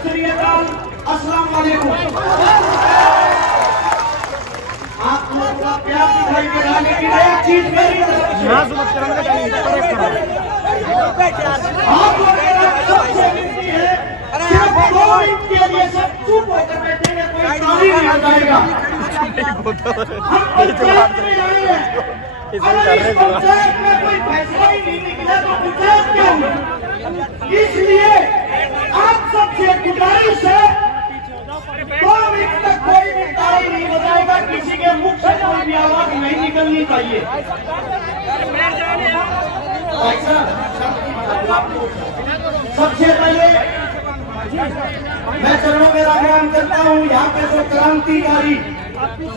सत श्री अकाल, अस्सलाम वालेकुम। आप लोगों का प्यार दिखाई दे रहा, लेकिन एक चीज मेरी तरफ से आप लोगों सबसे विनती है, सिर्फ 2 मिनट के लिए सब चुप होकर बैठेंगे, कोई ताली नहीं बजाएगा। हम पंचायत में आए हैं, अगर इस पंचायत में कोई फैसला ही नहीं निकला तो पंचायत क्यों हुई? इसलिए आप सबसे गुजारिश है, 2 मिनट तक कोई भी ताली नहीं बजाएगा, किसी के मुख से कोई भी आवाज नहीं निकलनी चाहिए। सबसे पहले मैं चरणों में राम करता हूँ। यहाँ पे जो क्रांतिकारी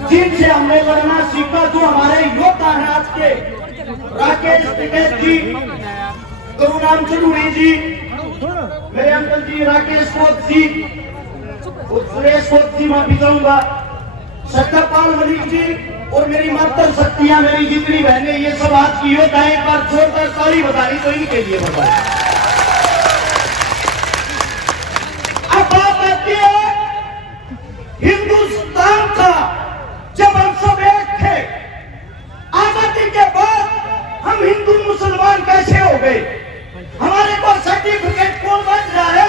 जिनसे हमने लड़ना सीखा, जो हमारे योद्धा हैं आज के, राकेश टिकैत जी, करुणाम चौधरी जी, मेरे अंकल जी राकेश कोत जी, सुरेश कोत जी, माफी चाहूंगा, सत्यपाल मलिक जी और मेरी मातर शक्तियां, मेरी जितनी बहनें, ये सब आज की योद्धा है। एक बार जोरदार ताली बजानी तो इनके लिए बजाए। अब बात आती है हिंदुस्तान का, जब हम सब एक थे, आजादी के बाद हम हिंदू मुसलमान कैसे हो गए? हमारे को सर्टिफिकेट कौन बन रहा है?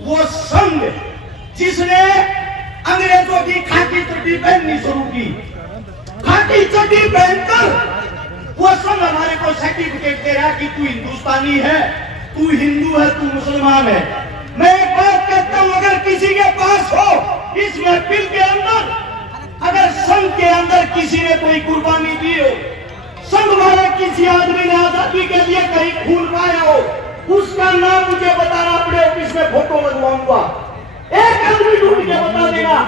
वो संघ जिसने अंग्रेजों की खाकी चड्डी पहननी शुरू की, खाकी चड्डी पहनकर वो संघ हमारे को सर्टिफिकेट दे रहा कि तू हिंदुस्तानी है, तू हिंदू है, तू मुसलमान है। मैं एक बात कहता हूं, अगर किसी के पास हो इस महफिल के अंदर, अगर संघ के अंदर किसी ने कोई कुर्बानी दी हो, संघ वाले किसी आदमी ने आजादी के लिए कहीं खून पाया हो, उसका नाम मुझे बताना पड़े, ऑफिस में फोटो लगवाऊंगा। एक आदमी ढूंढ के बता देगा।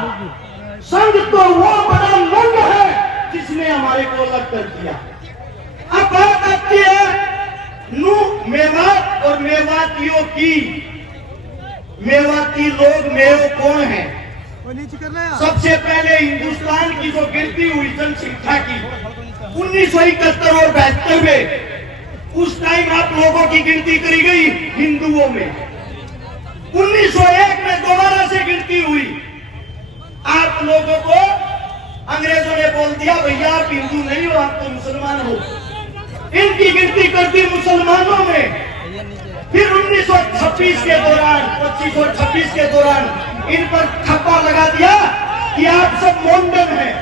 संघ तो वो बड़ा मंग है जिसने हमारे को अलग कर दिया। अब बात आती है नू मेवात और मेवातियों की। मेवाती लोग मेव कौन है? सबसे पहले हिंदुस्तान की जो गिनती हुई जनसंख्या की 1971 और 72 में, उस टाइम आप लोगों की गिनती करी गई हिंदुओं में। 1901 में दोबारा से गिनती हुई। आप लोगों को अंग्रेजों ने बोल दिया भैया आप हिंदू नहीं हो, आप तो मुसलमान हो। इनकी गिनती कर दी मुसलमानों में। फिर 1926 के दौरान, 25 और 26 के दौरान इन पर ठप्पा लगा दिया कि आप सब मोमडन हैं।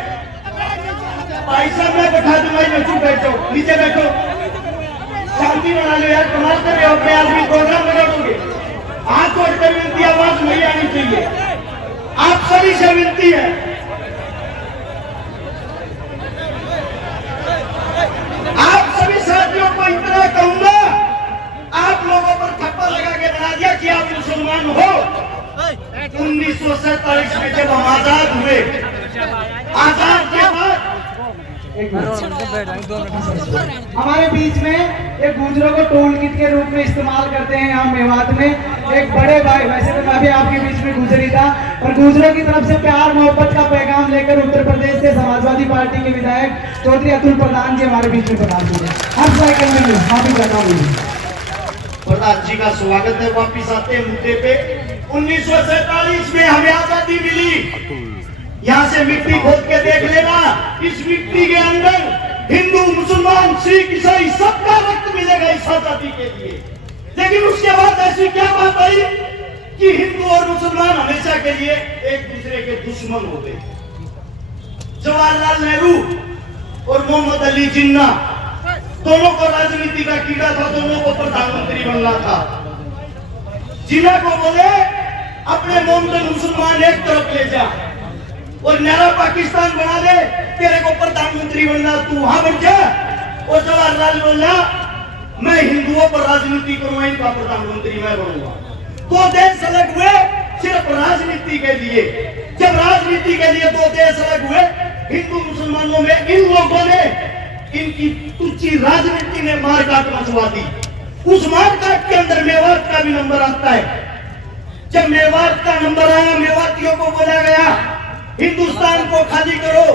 भाई साहब मैं बैठा दूंगा, चुप बैठो, नीचे बैठो, शांति बना लो यार, कमाल कर रहे हो, अपने आदमी प्रोग्राम बना दोगे। हाथ जोड़कर विनती, आवाज नहीं आनी चाहिए, आप सभी से विनती है। आप सभी साथियों को इतना कहूंगा, आप लोगों पर थप्पा लगा के बना दिया कि आप मुसलमान हो। 1947 में जब हम आजाद हुए, आजाद के बाद हमारे बीच में एक गुजरों को टोल किट के रूप में इस्तेमाल करते हैं। यहाँ मेवात में एक बड़े भाई, वैसे तो मैं भी आपके बीच में गुजरी था, पर गुजरों की तरफ से प्यार मोहब्बत का पैगाम लेकर उत्तर प्रदेश से समाजवादी पार्टी के विधायक चौधरी अतुल प्रधान जी हमारे बीच में प्रधान जी हम माफी चाहता हूँ। प्रधान जी का स्वागत है। वापिस आते हैं मुद्दे पे। 1947 में हमें आजादी मिली। यहाँ से मिट्टी खोद के देख लेना, इस मिट्टी के अंदर हिंदू, मुसलमान, सिख, ईसाई सबका रक्त मिलेगा इस आजादी के लिए। लेकिन उसके बाद ऐसी क्या बात आई कि हिंदू और मुसलमान हमेशा के लिए एक दूसरे के दुश्मन हो गए। जवाहरलाल नेहरू और मोहम्मद अली जिन्ना, दोनों को राजनीति का कीड़ा था, दोनों को प्रधानमंत्री बनना था। जिन्ना को बोले अपने मोमडन मुसलमान एक तरफ ले जा और नया पाकिस्तान बना दे, तेरे को प्रधानमंत्री बनना, तू वहां बन जा। और जवाहरलाल बोला मैं हिंदुओं पर राजनीति करूंगा, इनका प्रधानमंत्री मैं बनूंगा। दो देश अलग हुए सिर्फ राजनीति के लिए। जब राजनीति के लिए दो देश अलग हुए, हिंदू मुसलमानों में इन लोगों ने, इनकी तुच्छी राजनीति ने मारकाट मचवा दी। उस मारकाट के अंदर मेवात का भी नंबर आता है। जब मेवात का नंबर आया, मेवातियों को बोला गया हिंदुस्तान को खाली करो,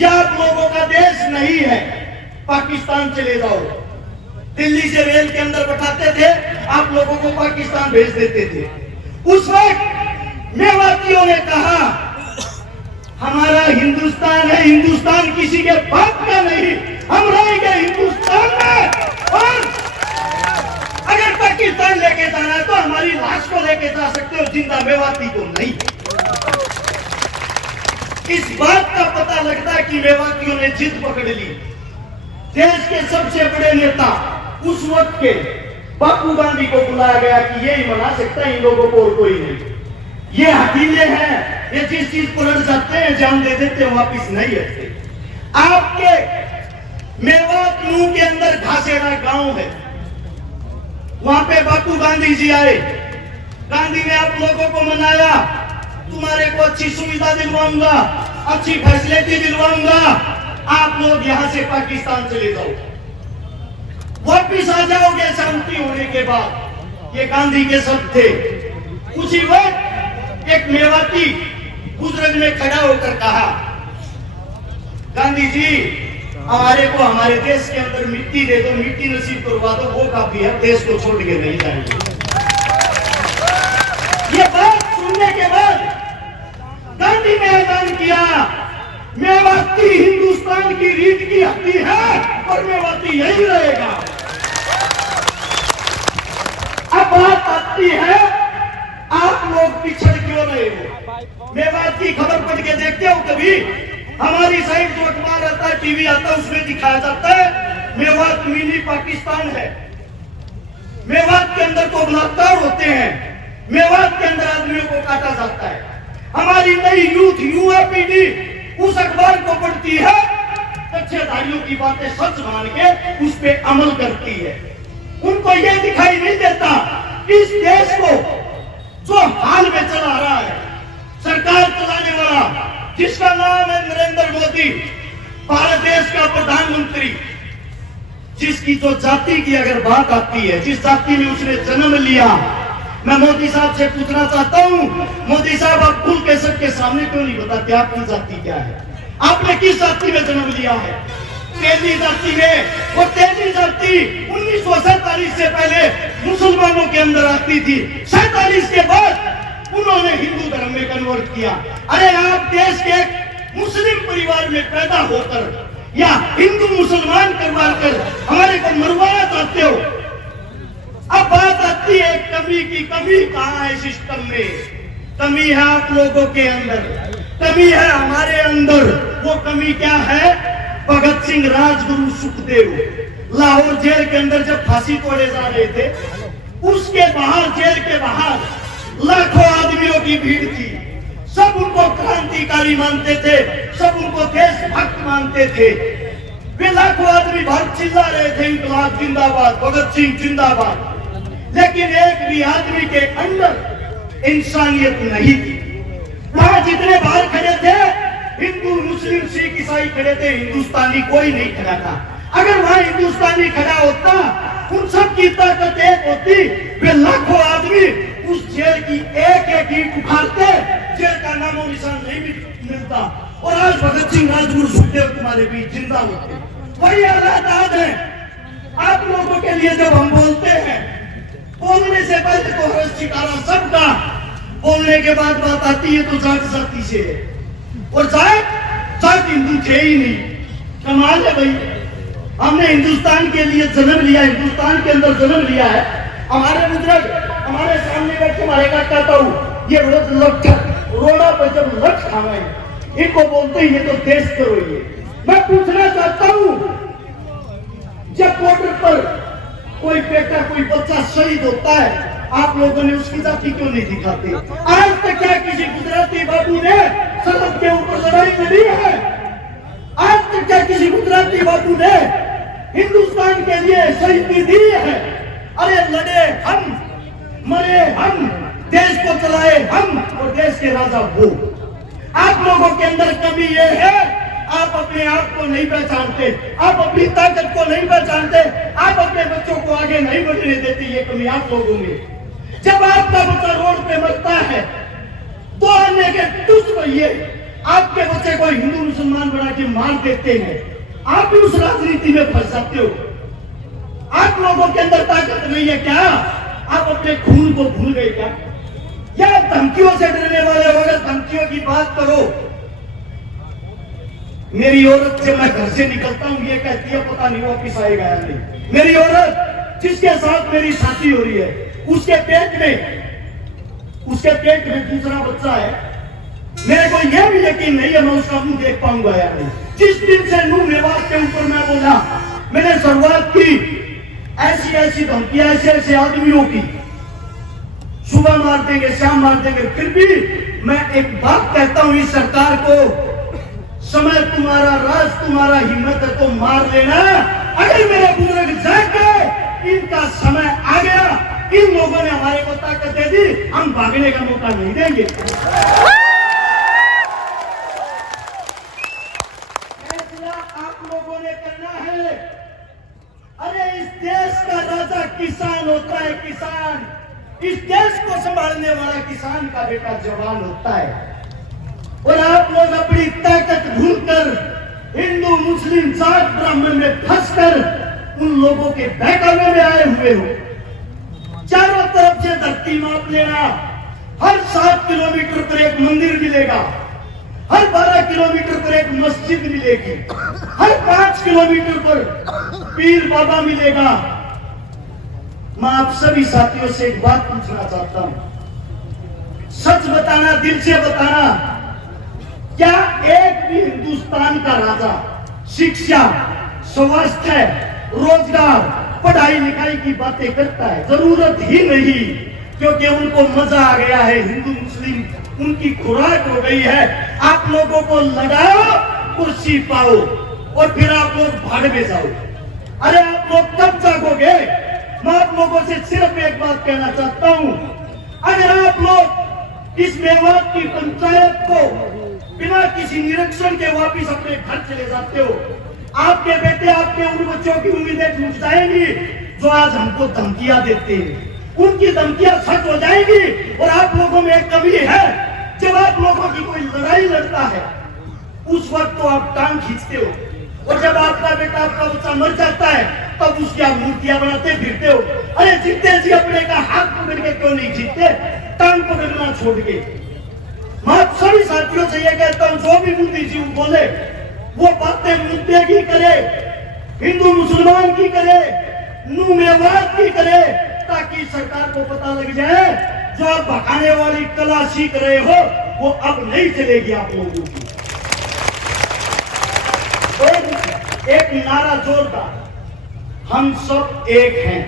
यह आप लोगों का देश नहीं है, पाकिस्तान चले जाओ। दिल्ली से रेल के अंदर बैठाते थे, आप लोगों को पाकिस्तान भेज देते थे। उस वक्त मेवातियों ने कहा हमारा हिंदुस्तान है, हिंदुस्तान किसी के बाप का नहीं, हम रहेंगे हिंदुस्तान में। और अगर पाकिस्तान लेके जाना है तो हमारी लाश को लेके जा सकते हो, जिंदा मेवाती को नहीं। इस बात का पता लगता है कि मेवातियों ने जिद पकड़ ली। देश के सबसे बड़े नेता उस वक्त के बापू गांधी को बुलाया गया कि ये ही मना सकता है इन लोगों को और कोई नहीं। ये हकीले हैं, ये जिस चीज को लड़ जाते हैं जान दे देते हैं, वापिस नहीं हटते। आपके मेवात मुंह के अंदर घासेड़ा गांव है, वहां पे बापू गांधी जी आए। गांधी ने आप लोगों को मनाया, तुम्हारे को अच्छी सुविधा दिलवाऊंगा, अच्छी फैसिलिटी दिलवाऊंगा, आप लोग यहां से पाकिस्तान चले जाओ, वापिस आ जाओगे शांति होने के बाद। ये गांधी के शब्द थे। उसी वक्त एक मेवाती बुजुर्ग ने खड़ा होकर कहा, गांधी जी हमारे को हमारे देश के अंदर मिट्टी दे दो, मिट्टी नसीब करवा दो, वो काफी है, देश को छोड़ के नहीं जाएंगे। ये बात सुनने के बाद गांधी ने ऐलान किया, मेवाती हिंदुस्तान की रीढ़ की हड्डी है और मेवाती यही रहेगा। अब बात आती है, आप लोग पिछड़ क्यों रहे हो? मेवात की खबर पढ़ के देखते हो कभी? हमारी साइड जो अखबार आता है, टीवी आता है, उसमें दिखाया जाता है मेवात मिनी पाकिस्तान है, मेवात के अंदर तो बलात्कार होते हैं, मेवात के अंदर आदमियों को काटा जाता है। हमारी नई यूथ युवा पीढ़ी उस अखबार को पढ़ती है, कच्चेधारियों की बातें सच मान के उस पर अमल करती है। उनको यह दिखाई नहीं देता इस देश को जो हाल में चला रहा है, सरकार चलाने वाला जिसका नाम है नरेंद्र मोदी, भारत देश का प्रधानमंत्री, जिसकी जो जाति की अगर बात आती है, जिस जाति में उसने जन्म लिया, मैं मोदी साहब से पूछना चाहता हूं, मोदी साहब आप खुल के सबके सामने क्यों नहीं बताते आपकी जाति क्या है? आपने किस जाति में जन्म लिया है? तेजी जाति में। और तेजी जाति 1947 से पहले मुसलमानों के अंदर आती थी, 47 के बाद उन्होंने हिंदू धर्म में कन्वर्ट किया। अरे आप देश के मुस्लिम परिवार में पैदा होकर या हिंदू मुसलमान करवा कर हमारे को मरवाना चाहते हो। अब बात आती है कमी की, कमी कहां है सिस्टम में? कमी है आप लोगों के अंदर, कमी है हमारे अंदर। वो कमी क्या है? भगत सिंह, राजगुरु, सुखदेव लाहौर जेल के अंदर जब फांसी तोड़े जा रहे थे, उसके बाहर, जेल के बाहर लाखों आदमियों की भीड़ थी। सब उनको क्रांतिकारी मानते थे, सब उनको देशभक्त मानते थे। वे लाखों आदमी बाहर चिल्ला रहे थे, इंकलाब जिंदाबाद, भगत सिंह जिंदाबाद। लेकिन एक भी आदमी के अंदर इंसानियत नहीं थी। वहां जितने बाहर खड़े थे, हिंदू, मुस्लिम, सिख, ईसाई खड़े थे, हिंदुस्तानी कोई नहीं खड़ा था। अगर वहां हिंदुस्तानी खड़ा होता, उन सब की ताकत एक होती, वे लाखों आदमी उस जेल की एक एक ईंट उखाड़ते, जेल का नामो निशान नहीं मिलता, और आज भगत सिंह, राजगुरु, सुखदेव तुम्हारे बीच जिंदा होते। वही हालात आज है आप लोगों के लिए। जब हम बोलते हैं, बोलने से पहले तो हर्ष शिकारा सबका, बोलने के बाद बात आती है तो जात जाति से है, और जात हिंदू थे ही नहीं। कमाल है भाई, हमने हिंदुस्तान के लिए जन्म लिया, हिंदुस्तान के अंदर जन्म लिया है। हमारे बुजुर्ग हमारे सामने बैठे, हमारे का कहता हूँ, ये रोड़ा पर जब लठ खावे, इनको बोलते ही ये तो देश करो। ये मैं पूछना चाहता हूँ, जब बॉर्डर पर कोई बेटा, कोई बच्चा शहीद होता है, आप लोगों ने उसकी जाति क्यों नहीं दिखाते? आज तक क्या किसी गुजराती बाबू ने सरहद के ऊपर लड़ाई लड़ी है? आज तक क्या किसी गुजराती बाबू ने हिंदुस्तान के लिए शहीदी दी है? अरे लड़े हम, मरे हम, देश को चलाए हम, और देश के राजा वो। आप लोगों के अंदर कमी ये है, आप अपने आप को नहीं पहचानते, आप अपनी ताकत को नहीं पहचानते, आप अपने बच्चों को आगे नहीं बढ़ने देते। ये कमी आप लोगों में। जब आपका बच्चा रोड पे मरता है तो अन्य के तुझ भैये आपके बच्चे को हिंदू मुसलमान बना के मार देते हैं, आप भी उस राजनीति में फंस जाते हो। आप लोगों के अंदर ताकत नहीं है क्या? आप अपने खून को भूल गए क्या? या धमकियों से डरने वाले हो, अगर धमकियों की बात करो, मेरी औरत जब मैं घर से निकलता हूं ये कहती है पता नहीं वापिस आएगा या नहीं। मेरी औरत जिसके साथ मेरी शादी हो रही है, उसके पेट में दूसरा बच्चा है, मेरे को यह भी यकीन नहीं है मैं उसका मुंह देख पाऊंगा या नहीं। जिस दिन से नूह मेवात के ऊपर मैं बोला, मैंने शुरुआत की ऐसी धमकियां ऐसे आदमियों की, सुबह मार देंगे शाम मार देंगे, फिर भी मैं एक बात कहता हूं इस सरकार को, समय तुम्हारा, राज तुम्हारा, हिम्मत है तो मार लेना। अगर मेरे बुजुर्ग जाके इनका समय आ गया, इन लोगों ने हमारे को ताकत दे दी, हम भागने का मौका नहीं देंगे। फैसला आप लोगों ने करना है। अरे इस देश का राजा किसान होता है, किसान। इस देश को संभालने वाला किसान का बेटा जवान होता है। और आप लोग अपनी ताकत भूलकर हिंदू मुस्लिम जाट ब्राह्मण में फंसकर उन लोगों के बहकावे में आए हुए हो। चारों तरफ से धरती माप लेना, हर 7 किलोमीटर पर एक मंदिर मिलेगा, हर 12 किलोमीटर पर एक मस्जिद मिलेगी, हर 5 किलोमीटर पर पीर बाबा मिलेगा। मैं आप सभी साथियों से एक बात पूछना चाहता हूं, सच बताना, दिल से बताना, क्या एक भी हिंदुस्तान का राजा शिक्षा, स्वास्थ्य, रोजगार, पढ़ाई लिखाई की बातें करता है? जरूरत ही नहीं, क्योंकि उनको मजा आ गया है। हिंदू मुस्लिम उनकी खुराक हो गई है। आप लोगों को लगाओ, कुर्सी पाओ और फिर आप लोग भाड़ में जाओ। अरे आप लोग कब जागोगे? मैं आप लोगों से सिर्फ एक बात कहना चाहता हूं, अगर आप लोग इस मेवात की पंचायत को बिना किसी निरीक्षण के वापिस अपने घर चले जाते हो, आपके बेटे, आपके उन बच्चों की उम्मीदें टूट जाएंगी जो आज हमको धमकियां देते हैं। उनकी धमकियां सच हो जाएंगी। और आप लोगों में एक कमी है, जब आप लोगों की कोई लड़ाई लड़ता है उस वक्त तो आप टांग खींचते हो, और जब आपका बेटा, आपका बच्चा मर जाता है तब उसकी आप मूर्तियां बनाते फिरते हो। अरे जीते जी अपने का हाथ पकड़ के क्यों नहीं खींचते, टांग पकड़ना छोड़ के? मैं सभी साथियों से यह कहता हूं, जो भी बुद्धिजीवी बोले वो बातें मुद्दे की करे, हिंदू मुसलमान की करे, नूह मेवात की करे, ताकि सरकार को पता लग जाए जो आप भगाने वाली कला सीख रहे हो वो अब नहीं चलेगी आप लोगों की। एक नारा जोरदार, हम सब एक हैं।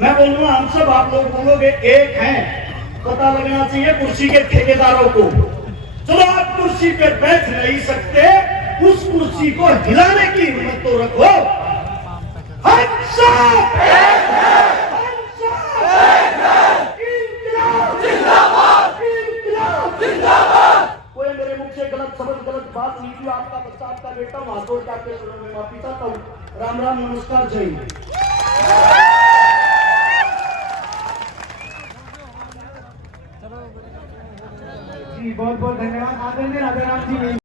मैं बोलूंगा हम सब, आप लोग बोलोगे एक हैं। पता लगना चाहिए कुर्सी के ठेकेदारों को। चलो आप कुर्सी पे बैठ नहीं सकते, उस कुर्सी को हिलाने की हिम्मत तो रखो। हम सब एक हैं, हम सब एक हैं। इंकलाब जिंदाबाद, इंकलाब जिंदाबाद। कोई मेरे मुख से गलत शब्द, गलत बात निकली, आपका बच्चा, आपका बेटा, हाथ जोड़ के आपके चरणों में माफी चाहता हूँ। राम राम, नमस्कार, जय हिंद। बहुत बहुत धन्यवाद आदरणीय राधा राम जी।